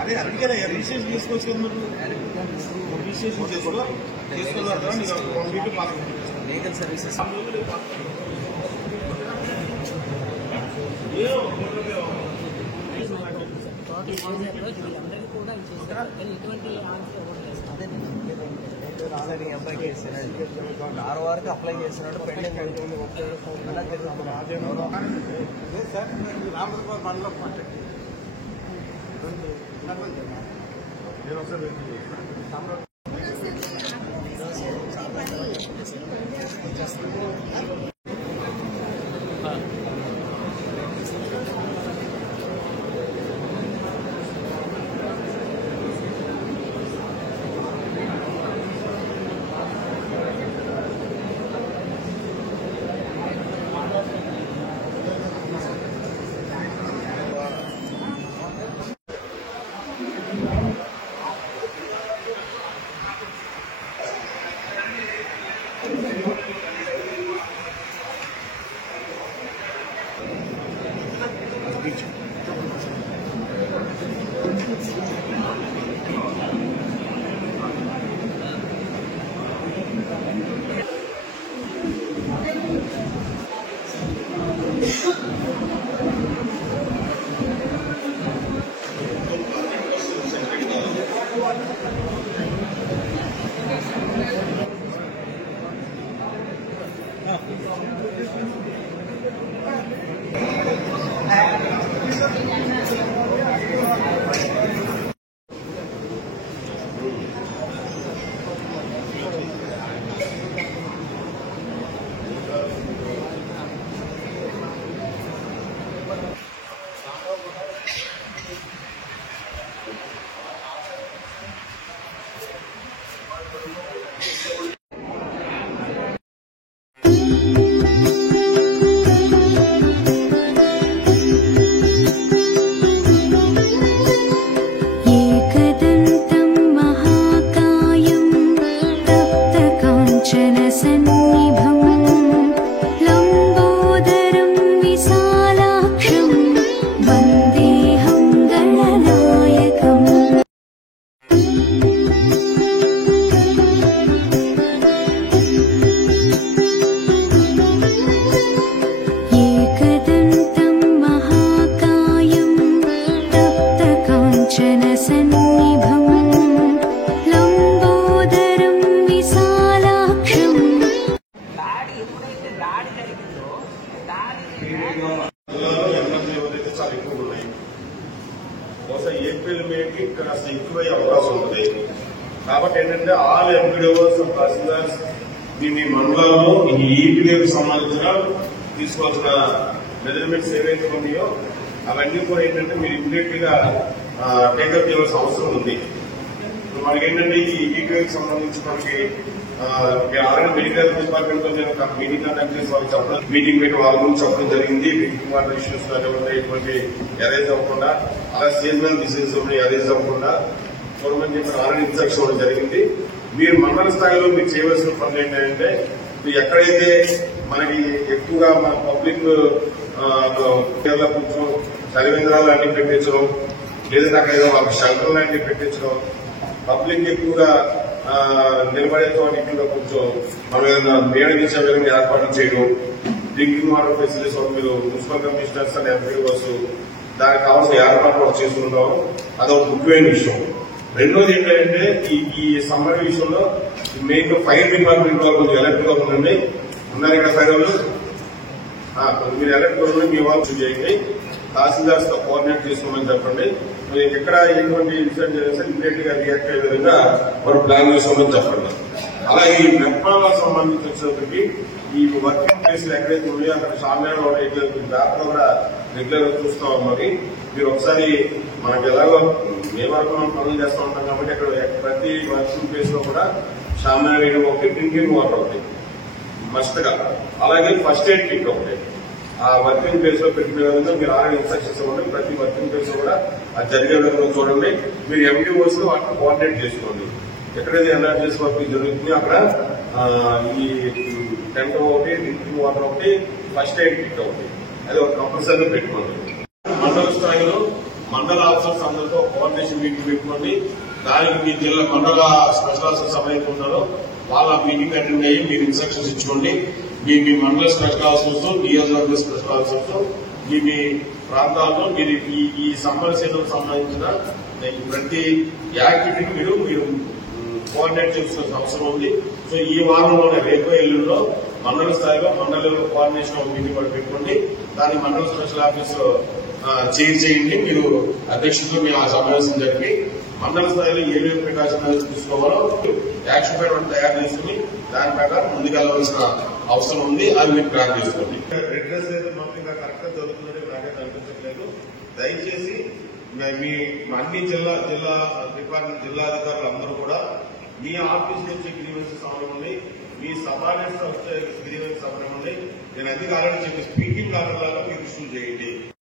అదే అందుకనే రిజిస్ట్రేషన్ చేసుకోవచ్చు కదా మీరు రిజిస్ట్రేషన్ చేసుకోవాలి లీగల్ సర్వీసెస్ ఆల్రెడీ అప్లై చేస్తున్నాడు ఆర్ఓఆర్కి అప్లై చేస్తున్నాడు పెండింగ్ సార్ రామదుర్గ మండలం ఏప్రిల్ మేకి కాస్త ఎక్కువయ్యే అవకాశం ఉంది కాబట్టి ఏంటంటే ఆల్ ఎంపీడీఓస్ తహసీల్దార్స్ మీ మండలంలో ఈ ఈపీడీకి సంబంధించిన తీసుకోవాల్సిన మెజర్మెంట్స్ ఏవైతే ఉన్నాయో అవన్నీ కూడా ఏంటంటే మీరు ఇమ్మీడియట్ గా టేకప్ చేయాల్సిన అవసరం ఉంది. మనకి ఏంటంటే ఈ ఈపీడీకి సంబంధించి మనకి ఆల్రెడీ మెడికల్ డిపార్ట్మెంట్ తో నేను ఒక మీటింగ్ కండక్ట్ చేసి వాళ్ళకి చెప్పడం మీటింగ్ పెట్టి వాళ్ళ గురించి చెప్పడం జరిగింది. డ్రింకింగ్ వాటర్ ఇష్యూస్ ఇటువంటి అరేంజ్ అవ్వకుండా అలా సీజనల్ డిసీజెస్ అరేంజ్ అవ్వకుండా గవర్నమెంట్ చెప్పిన ఆల్రెడీ ఇన్స్ట్రక్షన్ ఇవ్వడం జరిగింది. మీరు మండల స్థాయిలో మీరు చేయవలసిన పనులు ఏంటంటే ఎక్కడైతే మనకి ఎక్కువగా మన పబ్లిక్ కొంచెం చలివేంద్రాలు అన్ని పెట్టించడం లేదంటే అక్కడ ఏదో వాళ్ళకి షెల్టర్ లాంటివి పెట్టించడం పబ్లిక్ ఎక్కువగా నిలబడే చోటిలో కొంచెం మనం మేడగించే విధంగా ఏర్పాట్లు చేయడం డ్రింకింగ్ వాటర్ ఫెసిలిటీస్ మీరు మున్సిపల్ కమిషనర్స్ అండ్ ఎంపీఓస్ దానికి కావాల్సిన ఏర్పాట్లు చేసుకుంటాం. అదొక ముఖ్యమైన విషయం. రెండోది ఏంటంటే ఈ సమ్మర్ విషయంలో మెయిన్ ఫైర్ డిపార్ట్మెంట్ వాళ్ళు కొంచెం ఎలర్ట్ గా ఉండండి. ఉన్నారు ఇక్కడ ఫైర్లు మీరు ఎలర్ట్ గా ఉండి మీ వాళ్ళు చేయండి. తహసీల్దార్స్ తో కోఆర్డినేట్ చేసుకోమని చెప్పండి. మీరు ఎక్కడ ఎటువంటి ఇన్సిడెంట్ చేస్తే ఇమీడియట్ గా రియాక్ట్ అయ్యే విధంగా మనం ప్లాన్ చేసుకోమని చెప్పండి. అలాగే ఈ మెట్రోలకు సంబంధించి వచ్చేసరికి ఈ వర్కింగ్ ప్లేస్ ఎక్కడైతే ఉన్నాయో అక్కడ షామ్యాన్ పేపర్ కూడా రెగ్యులర్ గా చూస్తాం. మరి మీరు ఒకసారి మనకి ఎలాగో మే వరకు మనం పనులు చేస్తూ ఉంటాం కాబట్టి అక్కడ ప్రతి వర్కింగ్ ప్లేస్ లో కూడా షామ్యాన్ వేయడం ఒకటి, డ్రింకింగ్ వాటర్ ఒకటి మస్ట్ గా, అలాగే ఫస్ట్ ఎయిడ్ కిట్ ఒకటి ఆ వర్కింగ్ ప్లేస్ లో పెట్టిన విధంగా మీరు ఆల్రెడీ ఇన్స్ట్రక్షన్స్ ఇవ్వండి. ప్రతి వర్కింగ్ ప్లేస్ లో కూడా అది జరిగే విధంగా చూడండి. మీరు ఎండిఓస్ వాటిని కోఆర్డినేట్ చేసుకోండి. ఎక్కడైతే ఎన్ఆర్జీఎస్ వర్క్ జరుగుతుంది అక్కడ ఈ టెంట్ ఒకటి, డ్రింకింగ్ వాటర్ ఒకటి, ఫస్ట్ ఎయిడ్ కిట్ ఒకటి అది ఒక కంపల్సరీ పెట్టుకోండి. మండల స్థాయిలో మండల ఆఫీసర్స్ అందరితో కోఆర్డినేషన్ మీటింగ్ పెట్టుకోండి. దానికి మీ జిల్లా మండల స్పెషల్ ఆఫీసర్స్ ఎవరైతే ఉన్నారో వాళ్ళ మీటింగ్ అటెండ్ అయ్యి మీరు ఇన్స్ట్రక్షన్స్ ఇచ్చుకోండి. మీ మండల స్పెషల్ ఆఫీసర్స్, నియోజకవర్గ స్పెషల్ ఆఫీసర్స్ మీ ప్రాంతాల్లో మీరు ఈ సమస్యలకు సంబంధించిన ప్రతి యాక్టివిటీకి మీరు కోఆర్డినేట్ చేయాల్సిన అవసరం ఉంది. సో ఈ వారంలోనే రేపు ఎల్లుండిలో మండల స్థాయిలో మండల కోఆర్డినేషన్ మీటింగ్ కూడా పెట్టుకోండి. దాన్ని మండల స్పెషల్ ఆఫీస్ చేయండి. మీరు అధ్యక్షుడితో మేము ఆ సమావేశం జరిపి మండల స్థాయిలో ఏ ప్రికాషన్ తీసుకోవాలో యాక్షన్ ప్లాన్ తయారు చేసుకుని దాని ప్రకారం ముందుకెళ్లవలసిన అవసరం ఉంది. అది మీరు ప్లాన్ చేసుకోండి. రెగ్యులర్స్ అయితే మొత్తం ఇంకా కరెక్ట్ గా జరుగుతుందని నాకైతే అనిపించట్లేదు. దయచేసి మీ అన్ని డిపార్ట్మెంట్ జిల్లాధికారులు అందరూ కూడా మీ ఆఫీస్ నుంచి గ్రీవెన్స్ సమయంలో మీ సబార్డినేట్స్ వచ్చే గ్రీవెన్స్ సమయంలో నేను అధికారులు చెప్పి స్పీకింగ్ ఆర్డర్ లాగా మీరు ఇష్యూ చేయండి.